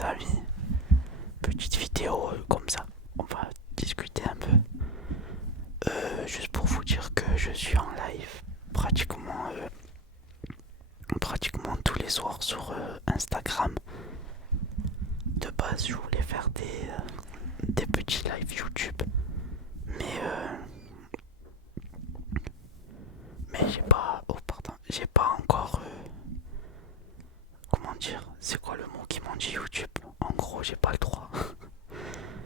les amis. Petite vidéo comme ça. On va discuter un peu. Juste pour vous dire que je suis en live pratiquement tous les soirs sur Instagram. De base, je voulais faire des petits lives YouTube. Mais, mais j'ai pas encore. Comment dire? C'est quoi le mot qui m'ont dit YouTube? En gros, j'ai pas le droit.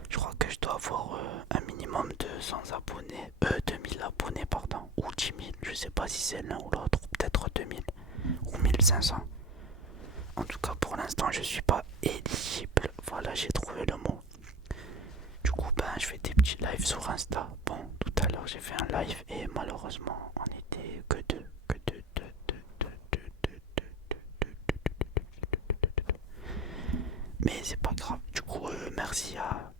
Je crois que je dois avoir un minimum de 100 abonnés, 2000 abonnés, pardon, ou 10 000, je sais pas si c'est l'un ou l'autre, ou peut-être 2000 ou 1500. En tout cas, pour l'instant, je suis pas éligible. Voilà, j'ai trouvé le mot. Du coup, je fais des petits lives sur Insta. Bon, tout à l'heure, j'ai fait un live et malheureusement, on était que deux. Que deux, deux, deux, deux, deux, deux, deux, deux, deux, deux, deux. Mais c'est pas grave. Du coup, merci à.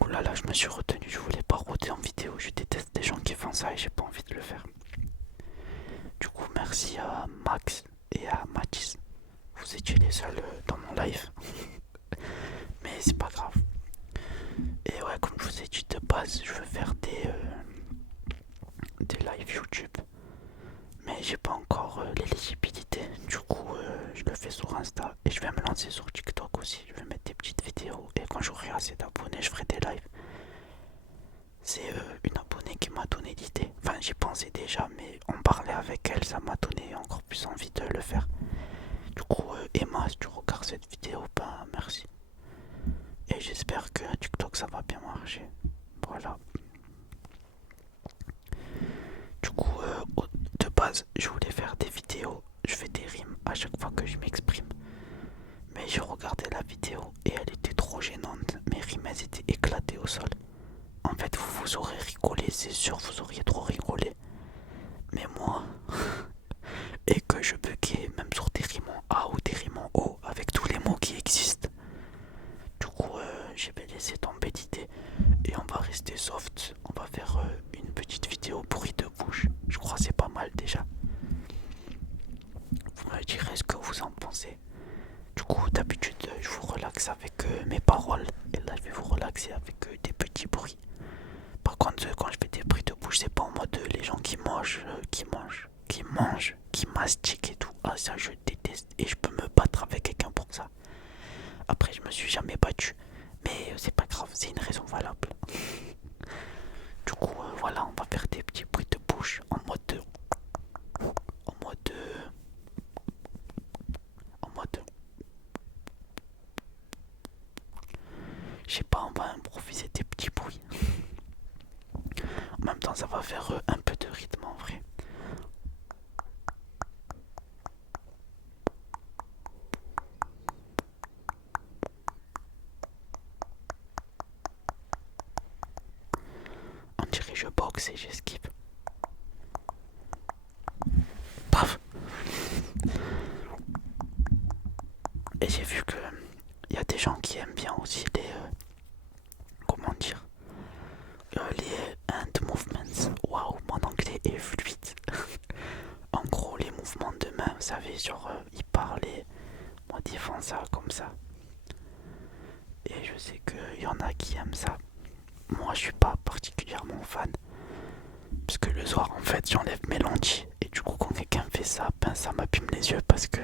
Ouh là là, je me suis retenu, je voulais pas rôder en vidéo, je déteste les gens qui font ça et j'ai pas envie de le faire. Du coup, merci à Max et à Mathis. Vous étiez les seuls dans mon live. Mais c'est pas grave. Et ouais, comme je vous ai dit de base, je veux faire des lives YouTube. Mais j'ai pas encore l'éligibilité. Du coup, je le fais sur Insta et je vais me lancer sur TikTok aussi. Je vais mettre des petites vidéos et quand j'aurai assez d'abonnés, je ferai des lives. C'est une abonnée qui m'a donné l'idée. Enfin, j'y pensais déjà, mais en parler avec elle, ça m'a donné encore plus envie de le faire. Du coup, Emma, si tu regardes cette vidéo, merci. Et j'espère que TikTok, ça va bien marcher. Voilà. Du coup, de base, je voulais faire des vidéos. Je fais des rimes à chaque fois que je m'exprime. Mais j'ai regardé la vidéo et elle était trop gênante. Mes rimes, elles étaient éclatées au sol. En fait, vous aurez rigolé, c'est sûr, vous auriez trop rigolé. Mais moi, et que je buguais même sur des rimes en A ou des rimes en O avec tous les mots qui existent. Du coup, j'ai laissé tomber l'idée et on va rester soft. On va faire une petite vidéo bruit de bouche. Je crois que c'est pas mal déjà. Vous me direz ce que vous en pensez. Du coup, d'habitude, je vous relaxe avec mes paroles. Et là, je vais vous relaxer avec des petits bruits. Par contre, quand je fais des bruits de bouche, c'est pas en mode les gens qui mangent, qui mastiquent et tout. Ah, ça, je déteste. Et je peux me battre avec quelqu'un pour ça. Après, je me suis jamais battu. Mais c'est pas grave, c'est une raison valable. Du coup, voilà, on va faire des petits bruits de bouche en mode. En mode. En mode. Je sais pas, on va improviser des petits bruits. En même temps, ça va faire un peu de rythme en vrai. On dirait je boxe et j'esquive. Paf. Et j'ai vu que il y a des gens qui aiment bien aussi les comment dire les hand movements. Waouh, mon anglais est fluide. En gros, les mouvements de main, vous savez, genre ils parlaient, moi ils font ça comme ça. Et je sais qu'il y en a qui aiment ça. Moi, je suis pas particulièrement fan. Parce que le soir, en fait, j'enlève mes lentilles. Et du coup, quand quelqu'un fait ça, ça m'abîme les yeux parce que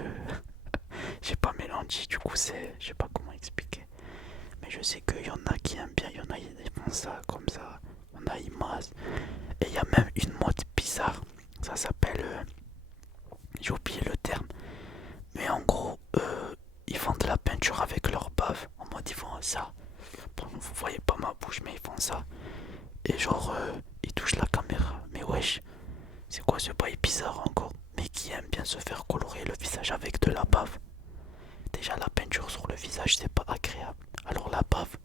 j'ai pas mes lentilles. Du coup, je sais pas comment expliquer. Mais je sais qu'il y en a qui aiment bien. Il y en a qui font ça comme ça. Il y en a, ils massent. Et il y a même une mode bizarre. Ça s'appelle. J'ai oublié le terme. Mais en gros, ils font de la peinture avec leur bave. En mode, ils font ça. Bon, vous voyez pas ma bouche, mais ils font ça. Et genre, ils touchent la caméra. Mais wesh, c'est quoi ce bail bizarre encore? Mais qui aime bien se faire colorer le visage avec de la bave. Déjà, la peinture sur le visage, c'est pas agréable. Alors la bave.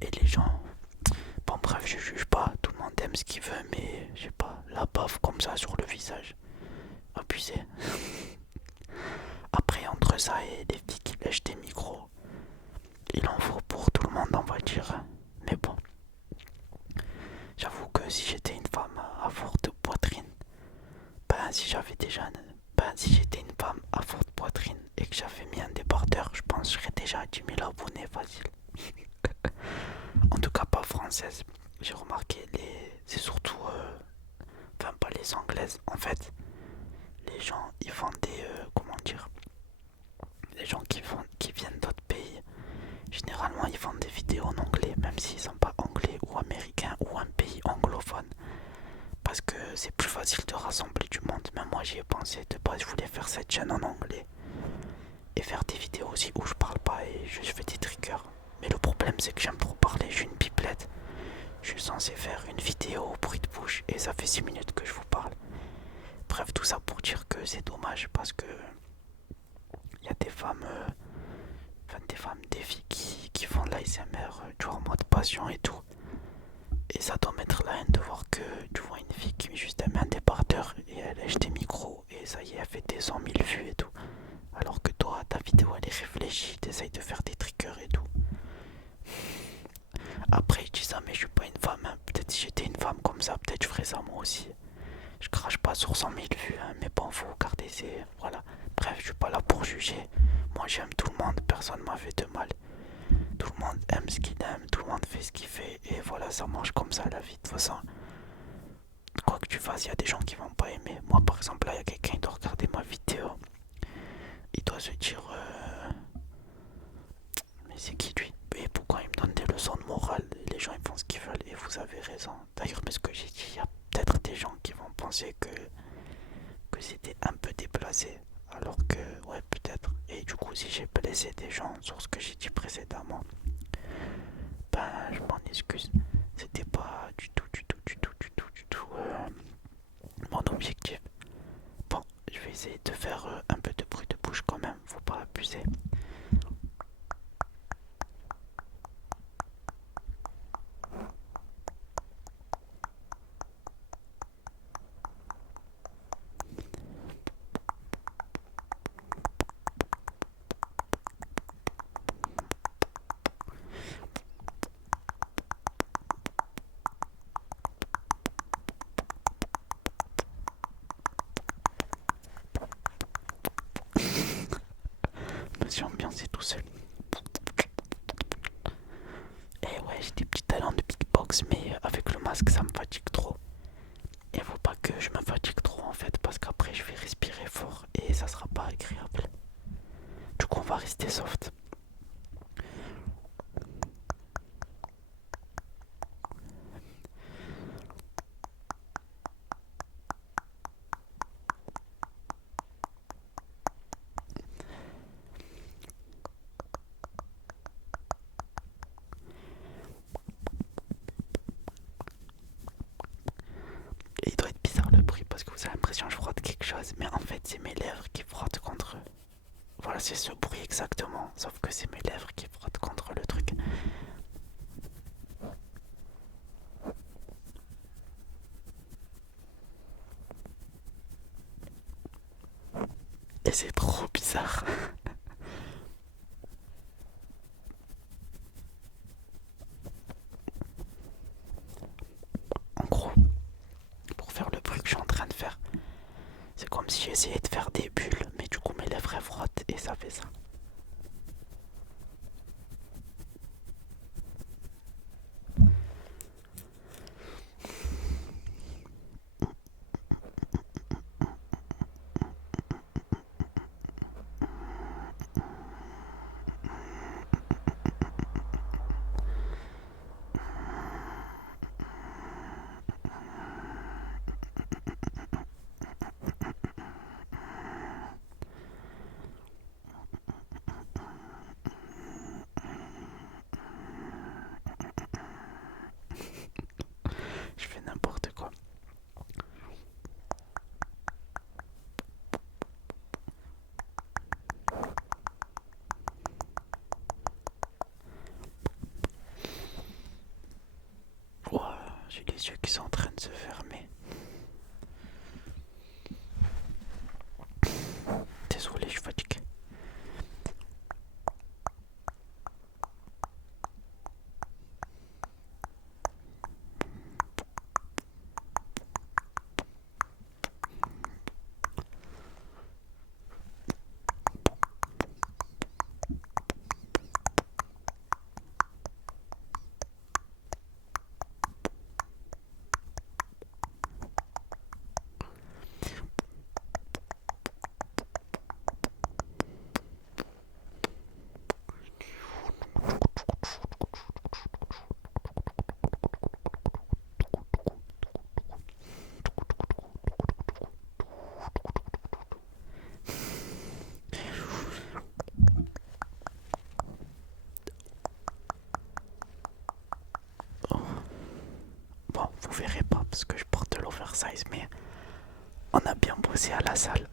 Et les gens. Bon, bref, je juge pas. Tout le monde aime ce qu'il veut, mais je sais pas. La bave comme ça sur le visage. Abusé. Après, entre ça et les filles qui lèchent des micros, il en faut pour tout le monde, on va dire. Mais bon. J'avoue que si j'étais une femme à forte poitrine, si j'avais déjà. Si j'étais une femme à forte poitrine, abonnés facile. En tout cas pas française. J'ai remarqué c'est surtout enfin pas les anglaises. En fait, les gens ils font des comment dire, les gens qui viennent d'autres pays, généralement ils font des vidéos en anglais, même s'ils sont pas anglais ou américains ou un pays anglophone. Parce que c'est plus facile de rassembler du monde. Même moi j'y ai pensé de base, je voulais faire cette chaîne en anglais et faire des vidéos aussi où je parle pas et je fais des triggers. Mais le problème c'est que j'aime trop parler, je suis une pipelette. Je suis censé faire une vidéo au bruit de bouche et ça fait 6 minutes que je vous parle. Bref, tout ça pour dire que c'est dommage parce que il y a des femmes, enfin des femmes, des filles qui font de l'ASMR, tu vois, en mode passion et tout. Et ça doit mettre la haine de voir que tu vois une fille qui met juste un débardeur et elle lèche des micros et ça y est, elle fait des 100 000 vues et tout. Alors que toi, ta vidéo elle est réfléchie, t'essayes de faire des triggers et tout. Après, je dis ça, mais je suis pas une femme. Hein. Peut-être si j'étais une femme comme ça, peut-être je ferais ça moi aussi. Je crache pas sur 100 000 vues, hein, mais bon, faut garder ses. Voilà. Bref, je suis pas là pour juger. Moi, j'aime tout le monde, personne m'a fait de mal. Tout le monde aime ce qu'il aime, tout le monde fait ce qu'il fait, et voilà, ça marche comme ça la vie. De toute façon, quoi que tu fasses, il y a des gens qui vont pas aimer. Moi, par exemple, là, il y a quelqu'un qui doit regarder ma vidéo. Il doit se dire mais c'est qui lui? Et pourquoi il me donne des leçons de morale? Les gens ils font ce qu'ils veulent et vous avez raison. D'ailleurs, mais ce que j'ai dit, il y a peut-être des gens qui vont penser que c'était un peu déplacé. Alors que, ouais, peut-être. Et du coup, si j'ai blessé des gens sur ce que j'ai dit précédemment, ben, je m'en excuse. C'était pas du tout mon objectif. Bon, je vais essayer de faire un peu de bruit de bouche quand même, faut pas abuser. Je me suis ambiancé tout seul. Et ouais, j'ai des petits talents de beatbox, mais avec le masque, ça me fatigue trop. Et faut pas que je me fatigue trop en fait, parce qu'après je vais respirer fort et ça sera pas agréable. Du coup, on va rester soft. Et il doit être bizarre le bruit parce que vous avez l'impression que je frotte quelque chose, mais en fait, c'est mes lèvres qui frottent contre. Voilà, c'est ce bruit exactement, sauf que c'est mes lèvres qui frottent contre le truc. Et c'est trop bizarre. En gros, pour faire le bruit que je suis en train de faire, c'est comme si j'essayais de faire des bulles, mais du coup mes lèvres elles frottent et ça fait ça. Je fais n'importe quoi. Ouah, j'ai les yeux qui sont en train de se fermer. Désolé, je suis fatigué. exercise, mais on a bien bossé à la salle.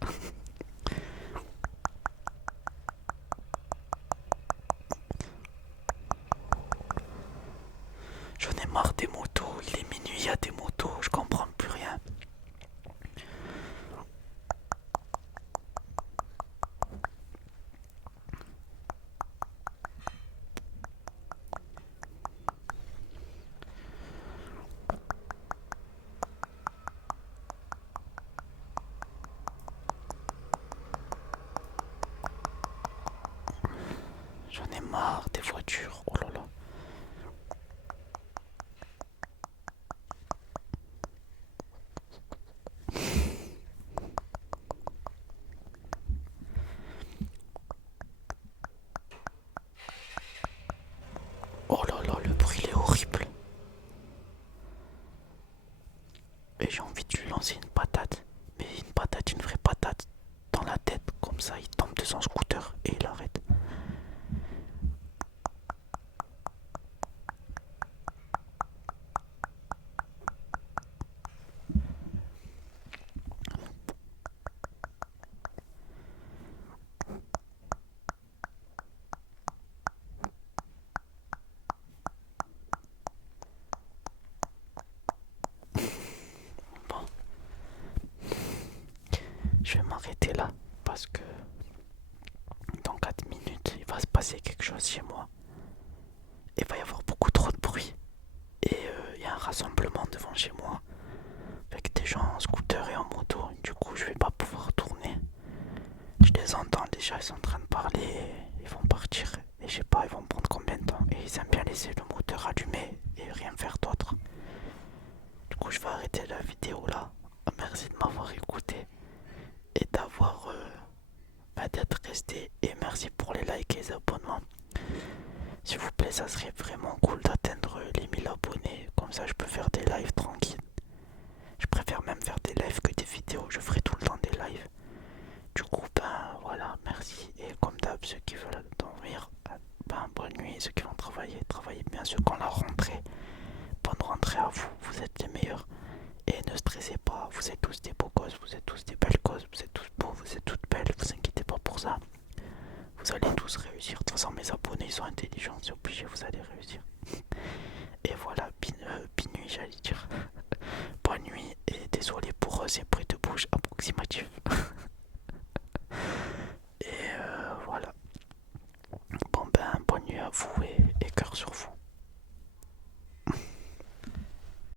J'en ai marre des motos, il est minuit, il y a des motos, je comprends plus rien. J'en ai marre des voitures, oh là là. Oh là là, le bruit il est horrible. Et j'ai envie de lui lancer une patate. Mais une patate, une vraie patate dans la tête. Comme ça, il tombe de son scooter et il arrête. Bon, je vais m'arrêter là. Parce que dans 4 minutes, il va se passer quelque chose chez moi. Il va y avoir beaucoup trop de bruit. Et il y a un rassemblement devant chez moi. Avec des gens en scooter et en moto. Du coup, je vais pas pouvoir tourner. Je les entends déjà, ils sont en train de parler. Ils vont partir. Et je sais pas, ils vont prendre combien de temps. Et ils aiment bien laisser le moteur allumé et rien faire d'autre. Du coup, je vais arrêter la vidéo là. Merci de m'avoir écouté. Et d'avoir d'être resté. Et merci pour les likes et les abonnements. S'il vous plaît, ça serait vraiment cool d'atteindre les 1000 abonnés. Comme ça, je peux faire des lives tranquilles. Je préfère même faire des lives que des vidéos. Je ferai tout le temps des lives. Du coup, ben voilà, merci. Et comme d'hab, ceux qui veulent dormir, ben bonne nuit. Ceux qui vont travailler, travaillez bien. Ceux qui ont la rentrée, bonne rentrée à vous. Vous êtes les meilleurs. Et ne stressez pas. Vous êtes tous des beaux gosses. Vous êtes tous des belles gosses. Vous êtes tous beaux. Vous êtes toutes belles. Vous inquiétez pas pour ça. Vous allez tous réussir. De toute façon, mes abonnés sont intelligents. C'est obligé, vous allez réussir. Et voilà, nuit, j'allais dire.